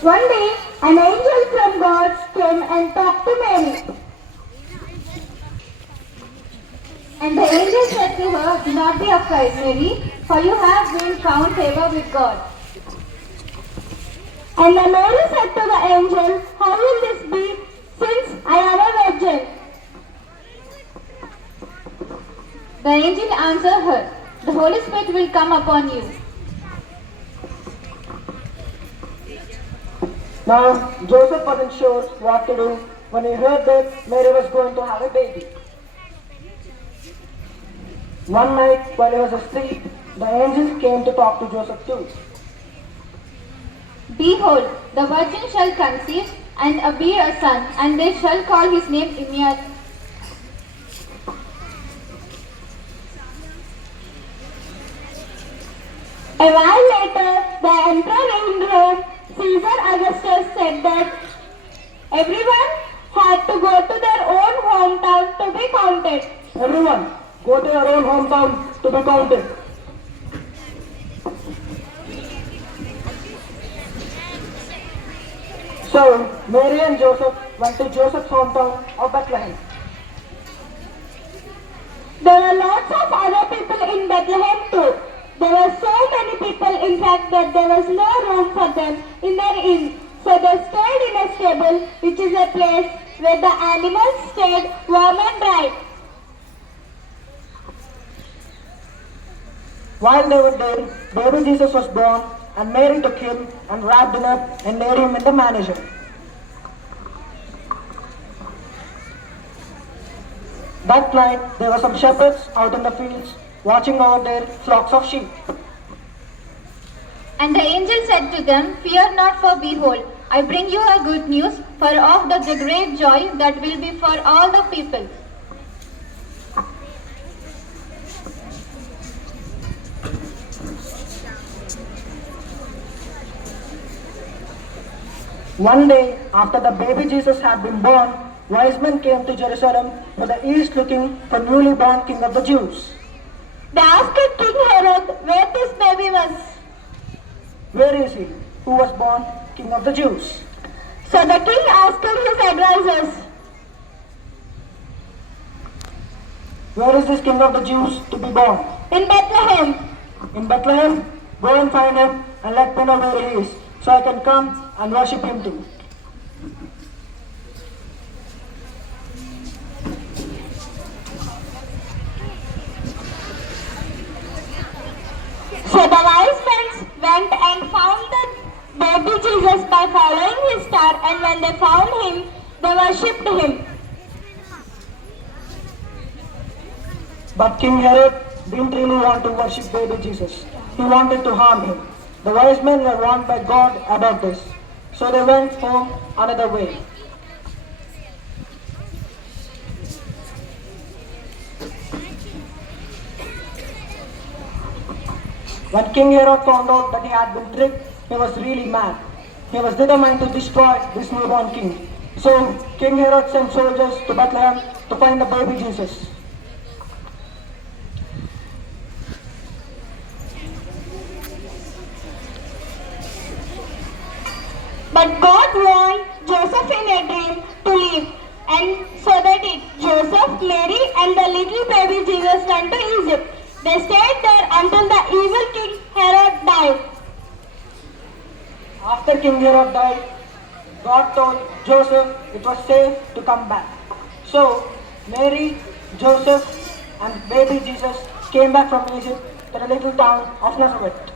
One day, an angel from God came and talked to Mary. And the angel said to her, "Do not be afraid, Mary, for you have been found favor with God." And the Mary said to the angel, "How will this be, since I am a virgin?" The angel answered her, "The Holy Spirit will come upon you. Now, Joseph wasn't sure what to do when he heard that Mary was going to have a baby. One night, while he was asleep, the angel came to talk to Joseph too. Behold, the virgin shall conceive and bear a son, and they shall call his name Emmanuel." A while later, the emperor in Rome, Caesar Augustus, said that everyone had to go to their own hometown to be counted. Everyone, go to your own hometown to be counted. So, Mary and Joseph went to Joseph's hometown of Bethlehem. There were lots of other people in Bethlehem too. There were so many people, in fact, that there was no room for them in their inn. So they stayed in a stable, which is a place where the animals stayed warm and dry. While they were there, baby Jesus was born, and Mary took him and wrapped him up and laid him in the manger. That night, there were some shepherds out in the fields watching over their flocks of sheep. And the angel said to them, "Fear not, for behold, I bring you a good news for of the great joy that will be for all the people. One day, after the baby Jesus had been born, wise men came to Jerusalem with the east looking for newly born king of the Jews. They asked King Herod where this baby was. Where is he, who was born king of the Jews? So the king asked his advisors, Where is this king of the Jews to be born? "In Bethlehem." In Bethlehem? Go and find him and let me know where he is, so I can come and worship him too. So the wise men went and found the baby Jesus by following his star, and when they found him, they worshipped him. But King Herod didn't really want to worship baby Jesus. He wanted to harm him. The wise men were warned by God about this, so they went home another way. When King Herod found out that he had been tricked, he was really mad. He was determined to destroy this newborn king. So King Herod sent soldiers to Bethlehem to find the baby Jesus. But God warned Joseph in a dream to leave, and so they did. Joseph, Mary, and the little baby Jesus went to Egypt. They stayed there until the evil king Herod died. After King Herod died, God told Joseph it was safe to come back. So Mary, Joseph, and baby Jesus came back from Egypt to the little town of Nazareth.